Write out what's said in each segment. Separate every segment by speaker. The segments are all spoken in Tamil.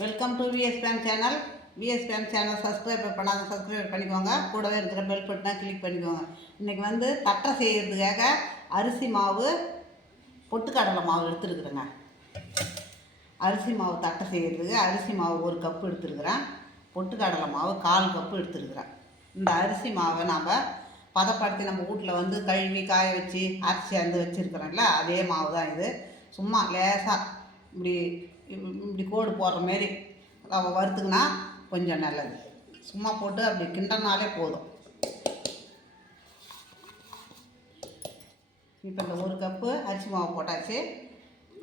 Speaker 1: Welcome to VS fan channel VS fan channel subscribe பண்ணாங்க சப்ஸ்கிரைப் பண்ணிக்கோங்க. கூடவே இருக்கிற பெல் பட்டனாக கிளிக் பண்ணிக்கோங்க. இன்றைக்கி வந்து தட்டை செய்கிறதுக்காக அரிசி மாவு பொட்டுக்கடலை மாவு எடுத்துருக்குறேங்க. அரிசி மாவு தட்டை செய்கிறதுக்கு அரிசி மாவு ஒரு கப்பு எடுத்துருக்குறேன். பொட்டுக்கடலை மாவு கால் கப்பு எடுத்துருக்குறேன். இந்த அரிசி மாவை நாம் பதப்படுத்தி நம்ம வீட்டில் வந்து கழுவி காய வச்சு அரிசி அந்த வச்சுருக்குறோம்ல அதே மாவு தான் இது. சும்மா லேசாக இப்படி இப்படி கோடு போடுற மாரி. ரவை வறுத்துக்கினா கொஞ்சம் நல்லது. சும்மா போட்டு அப்படி கிண்டனாலே போதும். இப்போ இந்த ஒரு கப்பு அரிசி மாவு போட்டாச்சு.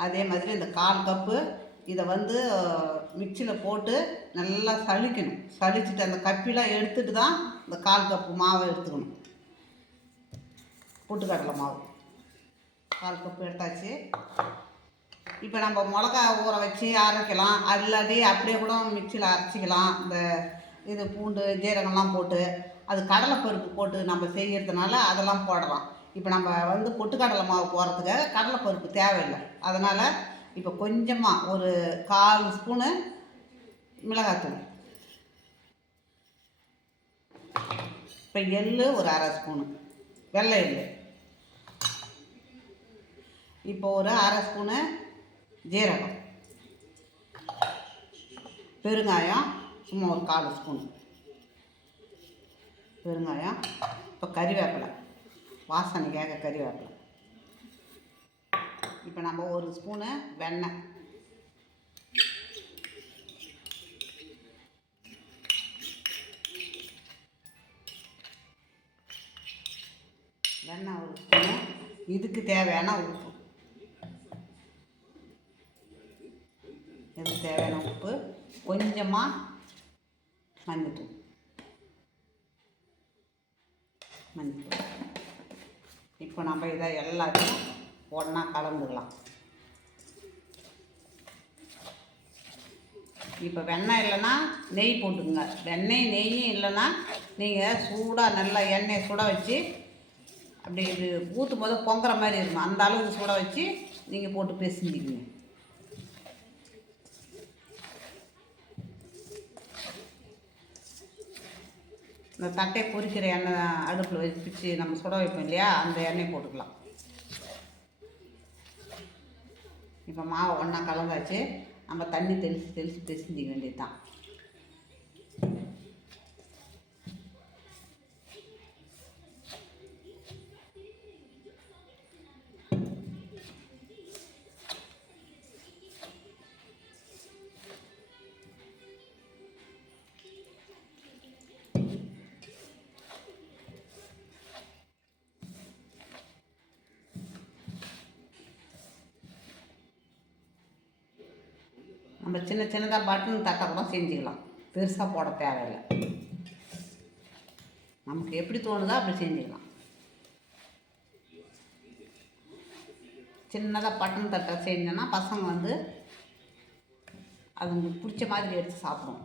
Speaker 1: அதே மாதிரி இந்த கால் கப்பு இதை வந்து மிக்சியில் போட்டு நல்லா சளிக்கணும். சளிச்சுட்டு அந்த கப்பிலாம் எடுத்துட்டு தான் இந்த கால் கப்பு மாவை எடுத்துக்கணும். பொட்டுக்கடலை மாவு. கால் கப்பு எடுத்தாச்சு. இப்போ நம்ம மிளகா ஊற வச்சு அரைக்கலாம். இல்லாட்டி அப்படியே கூட மிக்சியில் அரைச்சிக்கலாம். இந்த இது பூண்டு ஜீரகம்லாம் போட்டு. அது கடலைப்பருப்பு போட்டு நம்ம செய்கிறதுனால அதெல்லாம் போடலாம். இப்போ நம்ம வந்து பொட்டுக்கடலை மாவு போடுறதுக்காக கடலைப்பருப்பு தேவையில்லை. அதனால் இப்போ கொஞ்சமாக ஒரு கால் ஸ்பூனு மிளகாத்தூள். இப்போ எள்ளு ஒரு அரை ஸ்பூனு. வெள்ளை எள்ளு. இப்போ ஒரு அரை ஸ்பூனு ஜீரகம். பெருங்காயம் சும்மா ஒரு கால் ஸ்பூன். பெருங்காயம் இப்போ கறிவேப்பிலை. வாசனைக்காக கறிவேப்பிலை. இப்போ நம்ம ஒரு ஸ்பூனு வெண்ணெய். வெண்ணெய் ஒரு ஸ்பூனு. இதுக்கு தேவையான உப்பு இதுக்கு தேவையான உப்பு கொஞ்சமாக மஞ்சள் மஞ்சள் இப்போ நம்ம இதை எல்லாத்தையும் ஒன்றா கலந்துக்கலாம். இப்போ வெண்ணெய் இல்லைன்னா நெய் போட்டுக்குங்க. வெண்ணெய் நெய்யும் இல்லைன்னா நீங்கள் சூடாக நல்லா எண்ணெயை சுட வச்சு அப்படி இது ஊற்றும் போது பொங்குற மாதிரி இருக்கும். அந்த அளவுக்கு சுட வச்சு நீங்கள் போட்டு பிசைஞ்சிக்கங்க. இந்த தட்டையை பொரிக்கிற எண்ணெய் அடுப்பில் வச்சு நம்ம சுட வைப்போம் இல்லையா? அந்த எண்ணெய் போட்டுக்கலாம். இப்போ மாவு ஒன்றா கலந்தாச்சு. நம்ம தண்ணி தெளித்து தெளித்து பிசைஞ்சிக்க வேண்டியது தான் நம்ம சின்ன சின்னதாக பட்டன் தட்டை கூட செஞ்சுக்கலாம். பெருசாக போட தேவையில்லை. நமக்கு எப்படி தோணுதோ அப்படி செஞ்சுக்கலாம். சின்னதாக பட்டன் தட்டை செஞ்சோன்னா பசங்க வந்து அதுங்களுக்கு பிடிச்ச மாதிரி எடுத்து சாப்பிடும்.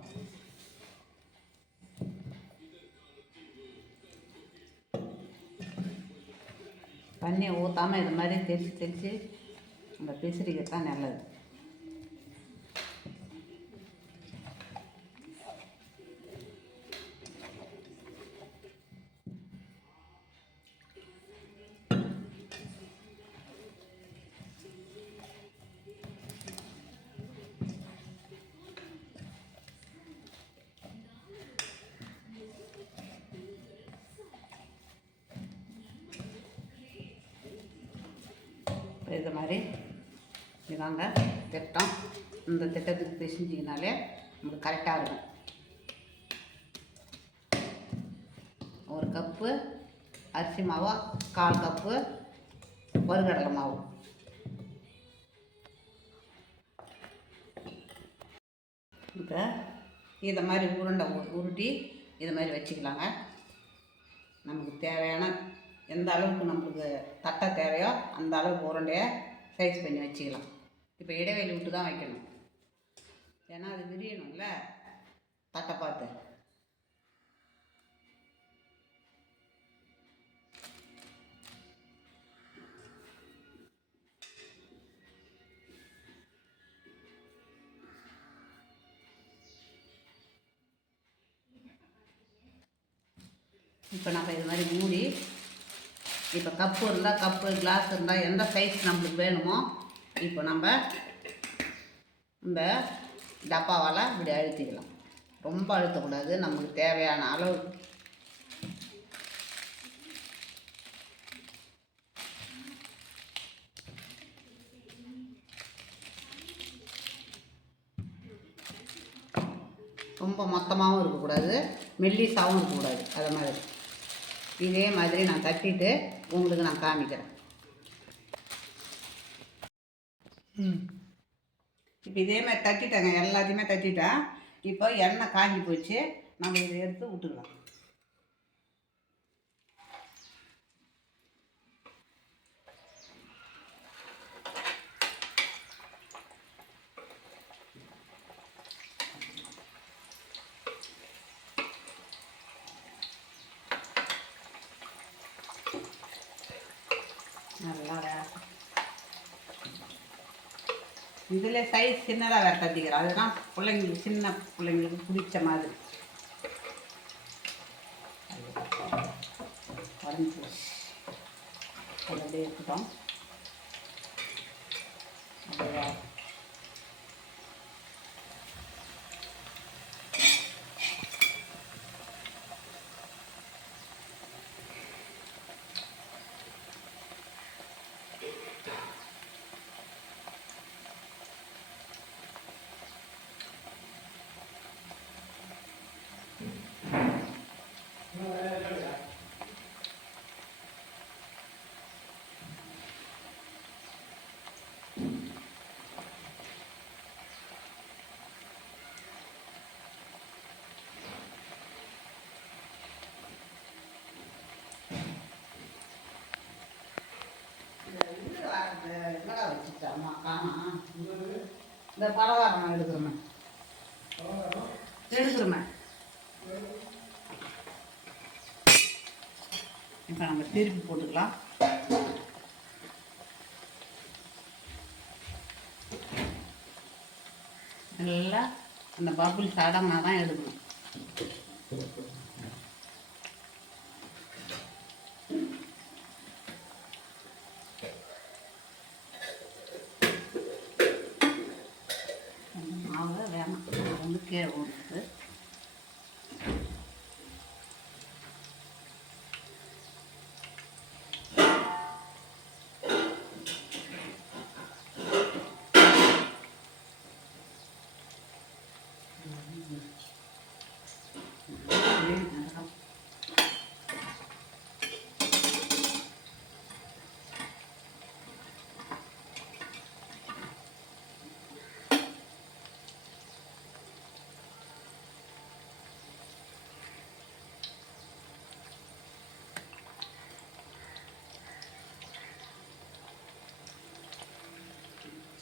Speaker 1: தண்ணியை ஊற்றாமல் இது மாதிரி தெரிச்சு தெரிச்சு நம்ம பிசிறிக்கிறது தான் நல்லது. மாதிரி. இதாங்க திட்டம். இந்த திட்டத்துக்கு பிசைஞ்சிங்கனாலே நமக்கு கரெக்டாக இருக்கும். ஒரு கப்பு அரிசி மாவு கால் கப்பு வறுகடலை மாவு. இப்போ இதை மாதிரி உருண்டை உ- உருட்டி இதை மாதிரி வச்சுக்கலாங்க. நமக்கு தேவையான எந்த அளவுக்கு நம்மளுக்கு தட்டை தேவையோ அந்த அளவுக்கு உருண்டையை சைஸ் பண்ணி வச்சுக்கலாம். இப்போ இடைவெளி விட்டு தான் வைக்கணும். ஏன்னா அது விரியணும்ல. தட்டை பார்த்து. இப்போ நம்ம இது மாதிரி மூடி இப்போ கப்பு இருந்தால் கப்பு கிளாஸ் இருந்தால் எந்த சைஸ் நம்மளுக்கு வேணுமோ இப்போ நம்ம இந்த டப்பாவால் இப்படி அழுத்திக்கலாம். ரொம்ப அழுத்தக்கூடாது நமக்கு தேவையான அளவு. ரொம்ப மொத்தமாகவும் இருக்கக்கூடாது மெல்லிசாகவும் இருக்கக்கூடாது அதை மாதிரி. இதே மாதிரி நான் தட்டிட்டு உங்களுக்கு நான் காமிக்கிறேன். இப்போ இதே மாதிரி தட்டிட்டேங்க எல்லாத்தையுமே தட்டிட்டேன் இப்போ எண்ணெய் காஞ்சி போச்சு. நம்ம இதை எடுத்து விட்டுக்கலாம் நல்லா வேகும் இதில் சைஸ் சின்னதாக வேறு தட்டிக்கிறோம் அதுதான் பிள்ளைங்களுக்கு சின்ன பிள்ளைங்களுக்கு பிடிச்ச மாதிரி. உடஞ்சி அப்படியே இருக்கட்டும் பலகாரம் நான் எடுக்கிறோமே எடுக்கிறேன் இப்போ நம்ம திருப்பி போட்டுக்கலாம். நல்லா அந்த பபுள்ஸ் சாதமாக தான் எடுக்கணும் மாவு வேணாம் அது வந்து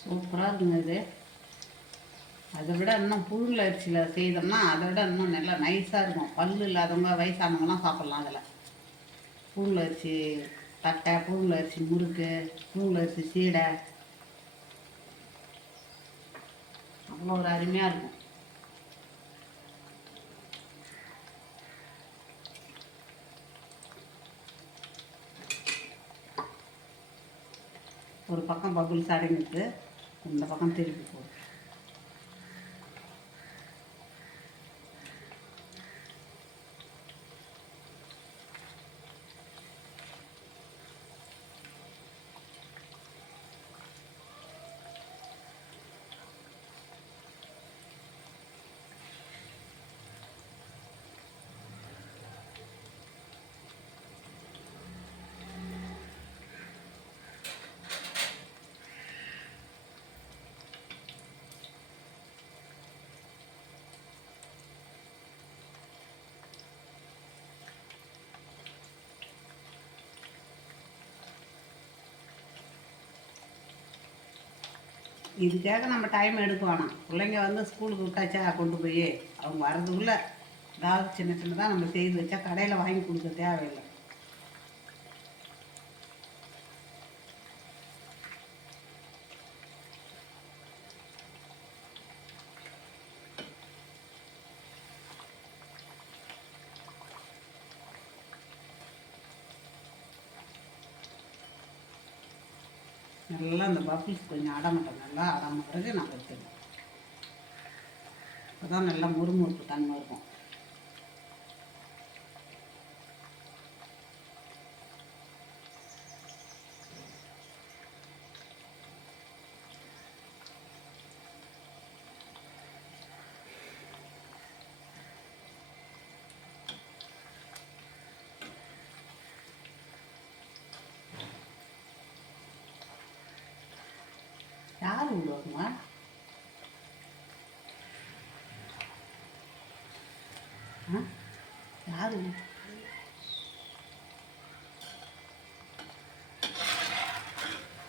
Speaker 1: சூப்பராக இருந்தது. அதை விட இன்னும் புழுங்கல் அரிசியில் செய்தோம்னா அதை விட இன்னும் நல்லா நைஸாக இருக்கும். பல்லு இல்லாதவங்க வயசானவங்கலாம் சாப்பிட்லாம் அதில். புழுங்கல் அரிசி தட்டை புழுங்கல் அரிசி முறுக்கு புழுங்கல் அரிசி சீடை. அவ்வளோ ஒரு அருமையாக இருக்கும். ஒரு பக்கம் பபுள்ஸ் அடங்கிட்டு இந்த பக்கம் திருப்பி போடும் இதுக்காக நம்ம டைம் எடுக்க வேணாம் பிள்ளைங்க வந்து ஸ்கூலுக்கு விட்டாச்சா கொண்டு போய் அவங்க வரதுக்குள்ளே ஏதாவது சின்ன சின்னதாக நம்ம செய்து வச்சா கடையில் வாங்கி கொடுக்க தேவையில்லை. நல்லா அந்த பஃபிள்ஸ் கொஞ்சம் அடமட்டும் நல்லா அடம பிறகு நம்ம எடுத்துக்கலாம் அப்போ தான் நல்லா முறுமுறுப்பு தன்மை இருக்கும். யார் விடுவாங்கம்மா ஆ யார்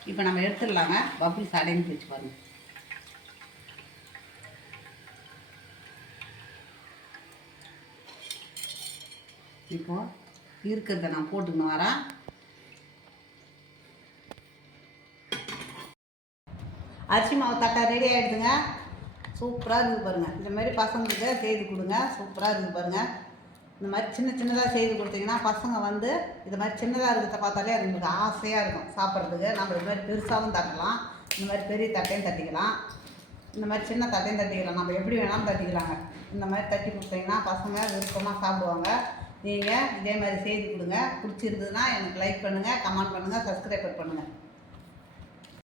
Speaker 1: இப்போ நம்ம எடுத்துடலாங்க பபிள்ஸ் அடைஞ்சு போச்சு பாருங்க. இப்போ இருக்கிறத நான் போட்டுக்கணும் வரேன் அரிசி மாவு தட்டை ரெடி ஆகிடுதுங்க சூப்பராக இருக்குது பாருங்கள் இந்த மாதிரி பசங்களுக்கு செய்து கொடுங்க. சூப்பராக இருக்குது பாருங்கள் இந்த மாதிரி சின்ன சின்னதாக செய்து கொடுத்தீங்கன்னா பசங்க வந்து இது மாதிரி சின்னதாக இருக்கிறத பார்த்தாலே அதுங்களுக்கு ஆசையாக இருக்கும். சாப்பிட்றதுக்கு. நம்ம இது மாதிரி பெருசாகவும் தட்டலாம். இந்த மாதிரி பெரிய தட்டையும் தட்டிக்கலாம். இந்த மாதிரி சின்ன தட்டையும் தட்டிக்கலாம். நம்ம எப்படி வேணாலும் தட்டிக்கலாங்க. இந்த மாதிரி தட்டி கொடுத்தீங்கன்னா பசங்க விருப்பமாக சாப்பிடுவாங்க. நீங்கள் இதே மாதிரி செய்து கொடுங்க. பிடிச்சிருந்ததுன்னா எனக்கு லைக் பண்ணுங்கள் கமெண்ட் பண்ணுங்கள் சப்ஸ்கிரைபர் பண்ணுங்கள்